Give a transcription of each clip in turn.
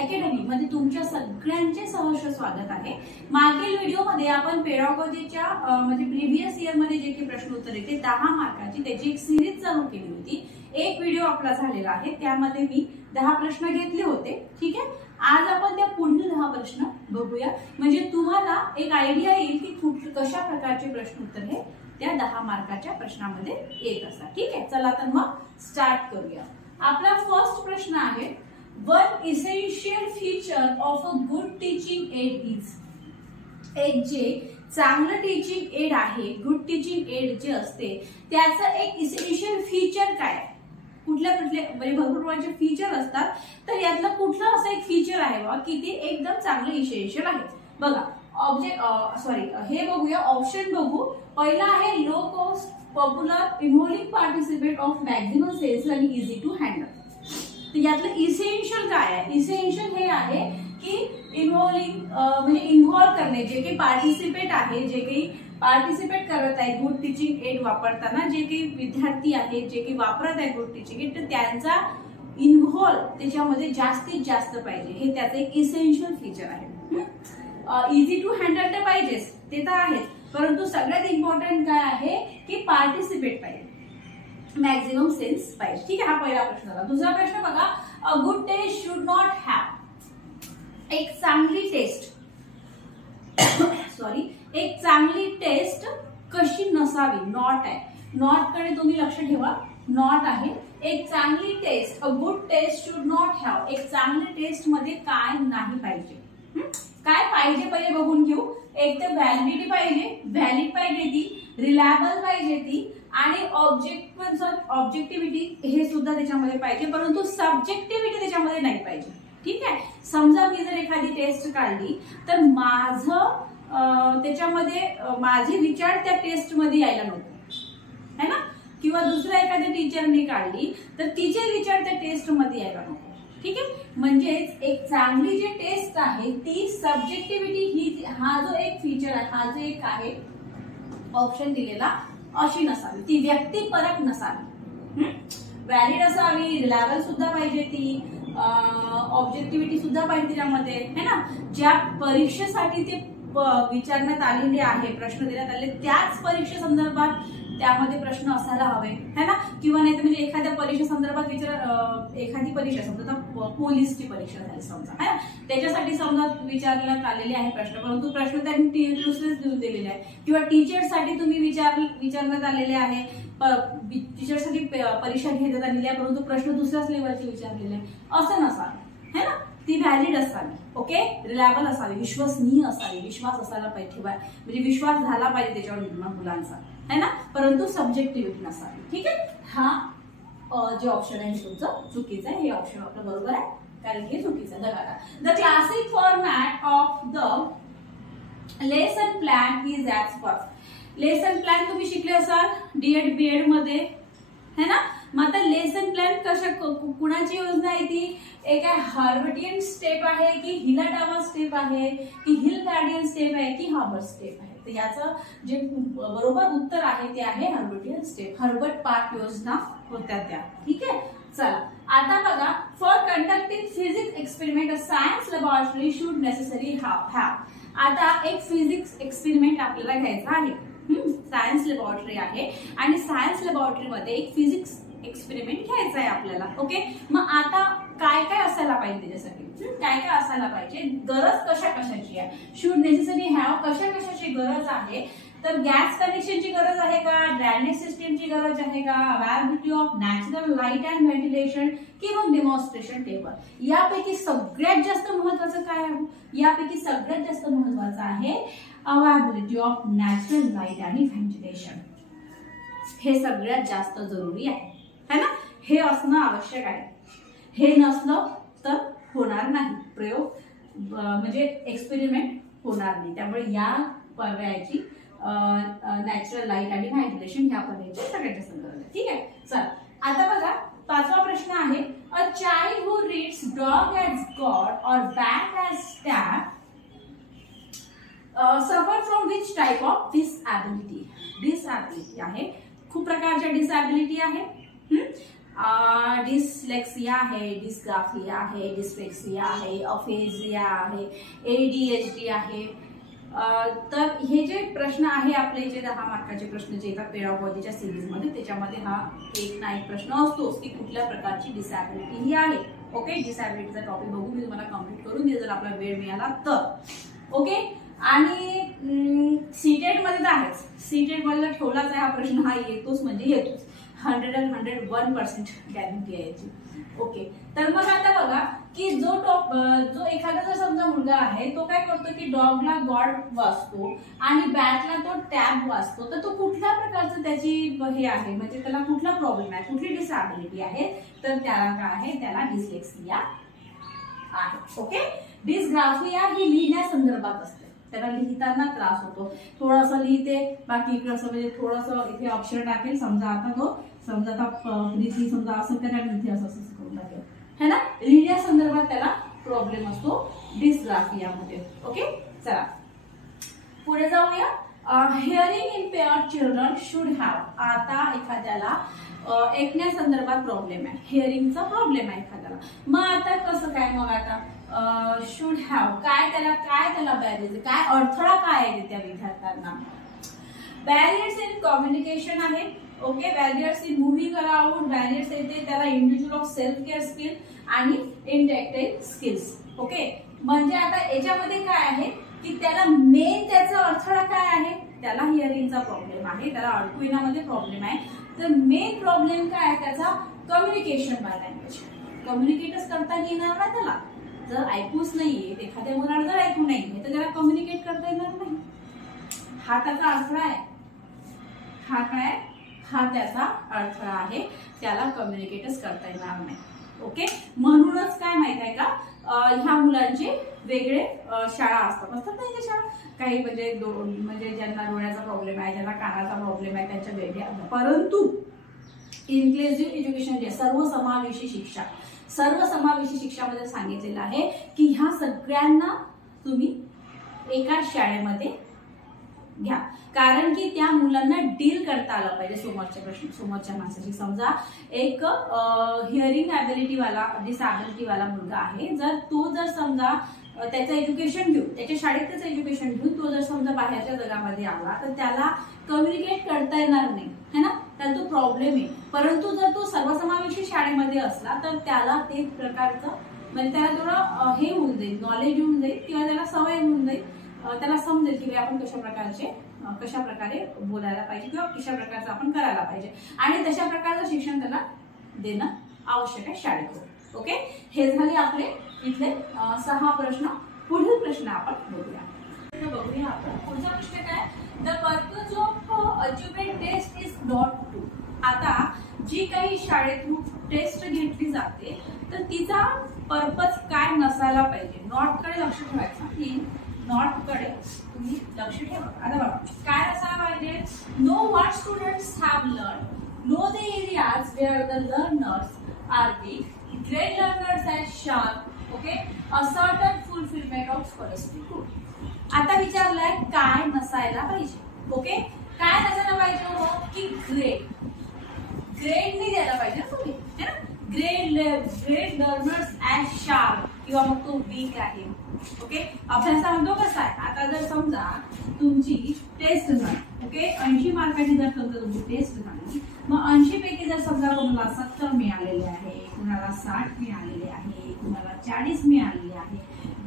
Academy मध्ये तुमच्या सगळ्यांचे सहर्ष स्वागत आहे। मागील व्हिडिओमध्ये आपण पेडागॉजीच्या म्हणजे प्रिव्हियस इयर मध्ये जे काही प्रश्न उत्तर येते 10 मार्काची त्याची एक सिरीज चालू केली होती। एक व्हिडिओ आपला झालेला आहे, त्यामध्ये मी 10 प्रश्न घेतले होते। ठीक आहे, आज आपण त्या पुढील 10 प्रश्न बघूया, म्हणजे तुम्हाला एक आयडिया येईल की कशा प्रकारचे प्रश्न उत्तर हे त्या 10 मार्काच्या प्रश्नामध्ये येत असतात। ठीक आहे, चला तर मग स्टार्ट करूया। आपला फर्स्ट प्रश्न आहे, one essential feature of a good teaching add is. एक जे चांगलं टीचिंग एड आहे, गुड टीचिंग एड जे असते त्याचं एक इसेन्शियल फीचर काय? कुठल्या म्हणजे भरपूर प्रकारचे फीचर असतात, तर यातलं कुठलं असं एक फीचर आहे बा की ते एकदम चांगलं इसेन्शियल आहे? बघा हे बघूया, ऑप्शन बघू। पहिला आहे low cost, popular, involving participate of maximum sales आणि इझी टू हँडल। तर यातलं इसेन्शियल काय आहे? इसेन्शियल हे आहे की इन्व्हॉल्विंग म्हणजे इन्व्हॉल्व करणे, जे काही पार्टिसिपेट आहे, जे काही पार्टिसिपेट करत आहे गुड टीचिंग एड वापरताना, जे काही विद्यार्थी आहेत जे काही वापरत आहे गुड टीचिंग एड, तर त्यांचा इन्व्हॉल्व त्याच्यामध्ये जास्तीत जास्त पाहिजे, हे त्याचं एक इसेन्शियल फीचर आहे। इझी टू हँडल तर पाहिजेच, ते तर आहेच, परंतु सगळ्यात इम्पॉर्टंट काय आहे की पार्टिसिपेट पाहिजे, मॅक्झिमम सेन्स पाहिजे। ठीक आहे, हा पहिला प्रश्न झाला। दुसरा प्रश्न बघा, a good test should not have. एक चांगली टेस्ट एक चांगली टेस्ट कशी नसावी? नॉट आहे, नॉट कडे तुम्ही लक्ष ठेवा, नॉट आहे। एक चांगली test, a good test should not have, एक चांगली टेस्ट मध्ये काय नाही पाहिजे? काय पाहिजे पहिले बघून घेऊ। एक तर व्हॅलिडिटी पाहिजे, व्हॅलिड पाहिजे ती, रिलायबल पाहिजे ती, आणि ऑब्जेक्टिव्हिटी हे सुद्धा त्याच्यामध्ये पाहिजे, परंतु सब्जेक्टिव्हिटी त्याच्यामध्ये नाही पाहिजे। ठीक आहे, समजा मी जर एखादी टेस्ट काढली तर त्याच्यामध्ये माझे विचार त्या टेस्ट मध्ये यायला नको, है ना? किंवा दुसऱ्या एखाद्या टीचरने काढली तर तिचे विचार त्या टेस्ट मध्ये यायला नको। ठीक आहे, म्हणजेच एक चांगली जी टेस्ट आहे ती सब्जेक्टिव्हिटी ही, हा जो एक फीचर आहे, हा जो एक आहे ऑप्शन दिलेला, अशी नसावी, ती व्यक्तिपरक नसावी, व्हॅलिड असावी, रिलायबल सुद्धा पाहिजे ती, ऑब्जेक्टिव्हिटी सुद्धा पाहिजे त्यामध्ये, है ना? ज्या परीक्षेसाठी ते विचारण्यात आलेले आहे, प्रश्न देण्यात आले, त्याच परीक्षे संदर्भात त्यामध्ये प्रश्न असायला हवे, है ना? किंवा नाही तर म्हणजे एखाद्या परीक्षे संदर्भात एखादी परीक्षा समजा पोलीसची परीक्षा झाली समजा, है ना, त्याच्यासाठी समजा विचारण्यात आलेले आहे प्रश्न, परंतु प्रश्न त्यांनी दुसरेच देऊन दिलेले आहे, किंवा टीचरसाठी तुम्ही विचारण्यात आलेले आहे, टीचरसाठी परीक्षा घेण्यात आलेली आहे, परंतु प्रश्न दुसऱ्याच लेवलचे विचारलेले आहे, असं नसावे, है ना? ती व्हॅलिड असावी, ओके, रिलायबल असावी, विश्वसनीय असावी, विश्वास असायला पाहिजे, म्हणजे विश्वास झाला पाहिजे त्याच्यावर मुलांचा, है ना, परंतु सब्जेक्टिव्हिटी नसावी। ठीक आहे, हा जे ऑप्शन आहे तुमचं चुकीचं आहे, हे ऑप्शन आपलं बरोबर आहे, कारण हे चुकीचं आहे। बघा, the classic format of the lesson plan is as per. Lesson plan तुम्ही शिकले असाल डीएड बीएड मध्ये, है ना? मग आता लेसन प्लॅन कुणाची योजना आहे ती? एक हार्वर्डियन स्टेप आहे की हिलाडावा स्टेप आहे की हिल गार्डियन स्टेप आहे की हार्वर्ड स्टेप आहे? तर याचं जे बरोबर उत्तर आहे ते आहे हार्वर्डियन स्टेप, हार्वर्ड पार्क योजना होत्या त्या। ठीक आहे, चला आता बघा, for conducting physics experiment a science laboratory should necessary have. आता एक फिजिक्स एक्सपेरिमेंट आपल्याला घ्यायचा आहे, सायन्स लॅबोरेटरी आहे आणि सायन्स लॅबोरेटरी मध्ये एक फिजिक्स एक्सपेरिमेंट घ्यायचा आहे आपल्याला, ओके? मग आता काय काय असायला पाहिजे त्याच्यासाठी? काय काय असायला पाहिजे? गरज कशा कशाची आहे? शुड नेसेसरी हॅव कशा कशाची गरज आहे? तर गॅस कनेक्शनची गरज आहे का? ड्रेनेज सिस्टीमची गरज आहे का? Availability of natural light and ventilation की मग डेमॉन्स्ट्रेशन टेबल? यापैकी सगळ्यात जास्त महत्वाचं काय आहे? यापैकी सगळ्यात जास्त महत्वाचं आहे अवेलेबिलिटी ऑफ नॅचरल लाईट आणि व्हेंटिलेशन, हे सगळ्यात जास्त जरुरी आहे, है ना? हे असणं आवश्यक आहे, हे नसलं तर होणार नाही प्रयोग, म्हणजे एक्सपेरिमेंट होणार नाही, त्यामुळे या पर्यायाची नॅचरल लाईट आणि व्हेंटिलेशन ह्या पर्यायाची सगळ्यात जास्त गरज आहे। ठीक आहे, चला आता बघा, पाचवा प्रश्न आहे, a child who reads dog as god or bat as stat suffer from which type of disability? Disability आहे, खूप प्रकारच्या डिसॅबिलिटी आहे, डिसलेक्सिया आहे, डिस्ग्राफिया आहे, डिस्लेक्सिया आहे, अफेजिया आहे, ADHD आहे. तर हे जे प्रश्न आहे आपले जे 10 मार्काचे प्रश्न जे येतात पेडागॉजीच्या सिरीजमध्ये, त्याच्यामध्ये हा एक ना एक प्रश्न असतोच की कुठल्या प्रकारची डिसॅबिलिटी ही आहे. ओके, डिसॅबिलिटीचा टॉपिक बघू, मी तुम्हाला कम्प्लीट करून देईल जर आपला वेळ मिळाला तर. ओके, आणि सीटेट मध्ये तर आहेच, सीटेट मध्ये ठेवलाच आहे हा प्रश्न, हा येतोच म्हणजे येतोच, 101% गॅरंटी आहे याची. ओके, तर मग आता बघा की जो एखादा जर समजा मुलगा आहे तो काय करतो की डॉगला गॉड वाचतो आणि बॅटला तो टॅब वाचतो, तर तो कुठल्या प्रकारचं त्याची हे आहे, म्हणजे त्याला कुठला प्रॉब्लेम आहे, कुठली डिसॅबिलिटी आहे, तर त्याला काय आहे, त्याला डिस्लेक्सिया आहे. ओके, डिस्ग्राफिया ही लिहिण्यासंदर्भात असते, त्याला लिहिताना त्रास होतो, थोडंसं लिहिते बाकी इकडे असं म्हणजे थोडंसं इथे अक्षर टाकेल, समजा आता तो समजा आता समजा असं करायला इथे असं असं करून टाकेल है ना, लिहिण्यासंदर्भात त्याला प्रॉब्लेम असतो डिस्ग्राफियामध्ये. ओके, चला पुढे जाऊया. Hearing इम्पेअर्ड children should have. आता एखाद्याला ऐकण्यासंदर्भात प्रॉब्लेम आहे, हिअरिंगचा प्रॉब्लेम आहे एखाद्याला, मग आता कसं काय, मग आता शुड हॅव काय त्याला बॅरियर, काय अडथळा काय आहे त्या विद्यार्थ्यांना. बॅरियर्स इन कम्युनिकेशन आहे. Okay, barriers in moving around, barriers येते त्याला individual of self care skill आणि इंटॅक्टाईल स्किल्स. ओके, म्हणजे आता याच्यामध्ये काय आहे की त्याला मेन त्याचा अडथळा काय आहे, त्याला हिअरिंगचा प्रॉब्लेम आहे, त्याला अडकू येण्यामध्ये प्रॉब्लेम आहे, तर मेन प्रॉब्लेम काय आहे त्याचा, कम्युनिकेशन बाय लँग्वेज. कम्युनिकेटच करता येणार नाही त्याला, जर ऐकूच नाहीये, एखाद्या मुलाला जर ऐकू नाहीये तर त्याला कम्युनिकेट करता येणार नाही. हा त्याचा अडथळा आहे, हा काय, हा त्याचा अडथळा आहे, त्याला कम्युनिकेटच करता येणार नाही. ओके, म्हणूनच काय माहित आहे का, ह्या मुलांचे वेगळे शाळा असतात नाही त्या शाळा, काही म्हणजे ज्यांना डोळ्याचा प्रॉब्लेम आहे, ज्यांना कानाचा प्रॉब्लेम आहे, त्यांच्या वेगळ्या. परंतु इन्क्लुझिव्ह एज्युकेशन जे सर्वसमावेशी शिक्षा, सर्वसमावेशी शिक्षामध्ये सांगितलेलं आहे की ह्या सगळ्यांना तुम्ही एका शाळेमध्ये घ्या, कारण की त्या मुलांना डील करता आलं पाहिजे समोरच्या प्रश्न, समोरच्या माणसाची. समजा एक हिअरिंग ॲबिलिटी वाला, डिसॅबिलिटी वाला मुलगा आहे, जर समजा त्याचं एज्युकेशन घेऊन, त्याच्या शाळेतच एज्युकेशन घेऊन तो जर समजा बाहेरच्या जगामध्ये आला तर त्याला कम्युनिकेट करता येणार नाही है ना, तर तो प्रॉब्लेम आहे. परंतु जर तो सर्वसमावेशी शाळेमध्ये असला तर त्याला ते प्रकारचं म्हणजे त्याला थोडं हे होऊन जाईल, नॉलेज येऊन जाईल किंवा त्याला सवय होऊन जाईल, त्याला समजेल की आपण कशा प्रकारे बोलायला पाहिजे किंवा कशा प्रकारचं आपण करायला पाहिजे, आणि तशा प्रकारचं शिक्षण त्याला देणं आवश्यक आहे शाळेत. ओके, हे झाले आपले इथले 6 प्रश्न. पुढील प्रश्न आपण बघूया. आपण पुढचा प्रश्न काय, the purpose of achievement test is not to. आता जी काही शाळेतून टेस्ट घेतली जाते तर तिचा पर्पज काय नसायला पाहिजे. नॉट कडे लक्ष ठेवायचं, की नॉट कडे तुम्ही लक्ष ठेवा. आता बघा काय असायला पाहिजे, know what students have learn, know the areas where the learners are weak, great learners are sharp. Okay, a certain fulfilment of scholarship goal. आता विचारलंय काय नसायला पाहिजे. ओके, काय नसायला पाहिजे की ग्रेड नाही द्यायला पाहिजे तुम्ही है ना, ग्रेट लर्नर्स ॲज शार्प किंवा मग तो वीक आहे. ओके, अभ्यासामध्ये कसा आहे, आता जर समजा तुमची टेस्ट झाली, ओके 80 मार्काची जर समजा तुमची टेस्ट झाली, मग 80 पैकी जर समजा कोणाला 70 मिळालेले आहे, कुणाला 60 मिळालेले आहे, कुणाला 40 मिळालेले आहे.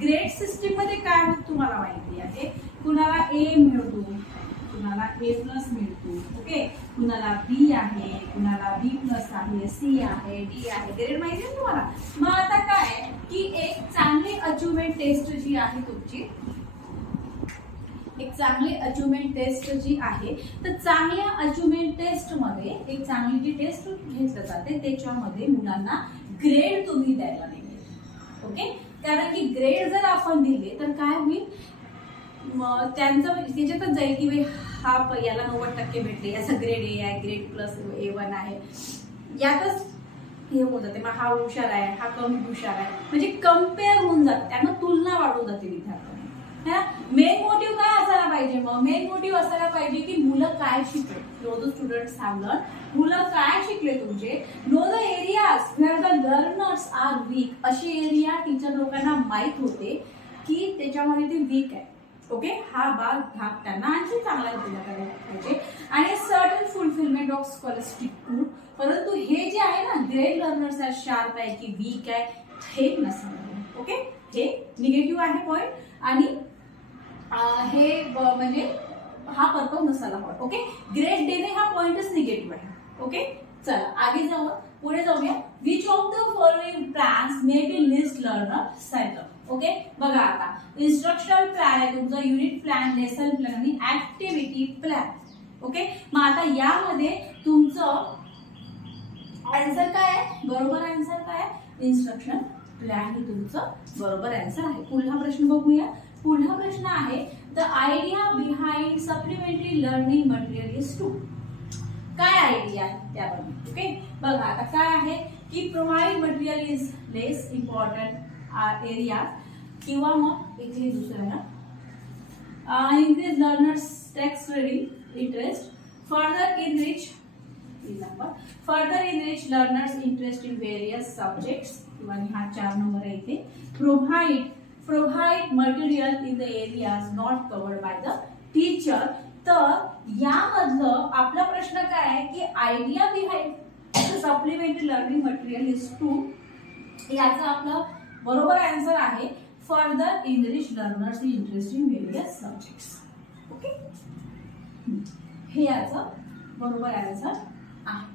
ग्रेड सिस्टीम मध्ये काय होत तुम्हाला माहिती आहे, कुणाला A मिळतो, कुणाला A+ मिळतो. ओके, कुणाला B आहे, कुणाला B+ आहे, C आहे, D आहे, ग्रेड माहिती आहे तुम्हाला. मग आता काय की एक चांगली अचिव्हमेंट टेस्ट जी आहे तुमची, एक चांगली अचिव्हमेंट टेस्ट जी आहे, तर चांगल्या अचिव्हमेंट टेस्ट मध्ये एक चांगली जी टेस्ट घेतली जाते त्याच्यामध्ये मुलांना ग्रेड तुम्ही द्यायला नाही. ओके, कारण की ग्रेड जर आपण दिले तर काय होईल, त्यांचं त्याच्यातच जाईल की भाई हा याला 90% भेटले, याचा ग्रेड A आहे, ग्रेड +A1 आहे, यातच हे होऊन जाते. मग हा हुशार आहे, हा कमी हुशार आहे, म्हणजे कम्पेअर होऊन जाते, त्यांना तुलना वाढून जाते विद्यार्थ्यांना. मेन मोटिव्ह काय असायला पाहिजे, मग मेन मोटिव्ह असायला पाहिजे की मुलं काय शिकले, know the students have learn, मुलं काय शिकले तुमचे, know the area areas are weak, असे एरिया टीचर लोकांना माहित होते की त्याच्यामध्ये ते वीक आहे. ओके, हा भाग त्यांना आणखी चांगला रीतीने करायला पाहिजे. आणि certain fulfilment of scholastic tour, परंतु हे जे आहे ना, ग्रेट लर्नर्स आर शार्प आहे की वीक आहे, हे नसावं. ओके, हे निगेटिव्ह आहे पॉइंट, आणि हे म्हणजे हा पर्पज नसायला हवा. ओके, ग्रेट डेने हा पॉइंटच निगेटिव्ह आहे. ओके, चला आगे जाऊ, पुढे जाऊया. Which of the following plans may be list learner centre. Okay, बघा आता इन्स्ट्रक्शनल प्लॅन आहे तुमचा, युनिट प्लॅन, लेसन प्लॅन आणि ऍक्टिव्हिटी प्लॅन. ओके, मग आता यामध्ये तुमचं आन्सर काय आहे? बरोबर आन्सर काय आहे? इन्स्ट्रक्शन प्लॅन हे तुमचं बरोबर आन्सर आहे. पुढला प्रश्न बघूया. पुढला प्रश्न आहे the idea behind supplementary learning material is to. काय आयडिया आहे त्याबद्दल? ओके, बघा आता काय आहे की provide material is less important area, किंवा मग इथे दुसरं आहे increase learners text reading interest, further enrich learners interest in various subjects, किंवा हा 4 नंबर आहे इथे. Provide material in the areas not covered by the teacher. तर यामधलं आपला प्रश्न काय आहे की idea behind supplementary learning material is to, याचा आपलं बरोबर आन्सर आहे further enrich learners interest in various subjects. Okay, हे याचं बरोबर आन्सर आहे.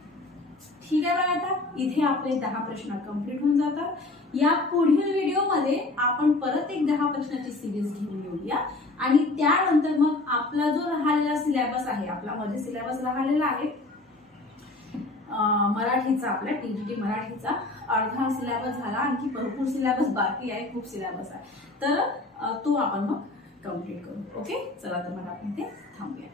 ठीक आहे बघा, आता इथे आपले 10 प्रश्न कंप्लीट होऊन जातात. या पुढील व्हिडिओमध्ये आपण परत एक 10 प्रश्नाची सिरीज घेऊन येऊया, आणि त्यानंतर मग आपला जो राहिलेला सिलेबस आहे, आपल्यामध्ये सिलेबस राहिलेला आहे मराठीचा, आपला टीजीटी मराठीचा अर्धा सिलेबस झाला, आणखी भरपूर सिलेबस बाकी आहे, खूप सिलेबस आहे, तर तो आपण मग कंप्लीट करू. ओके, चला तर मग आपण ते थांबूया.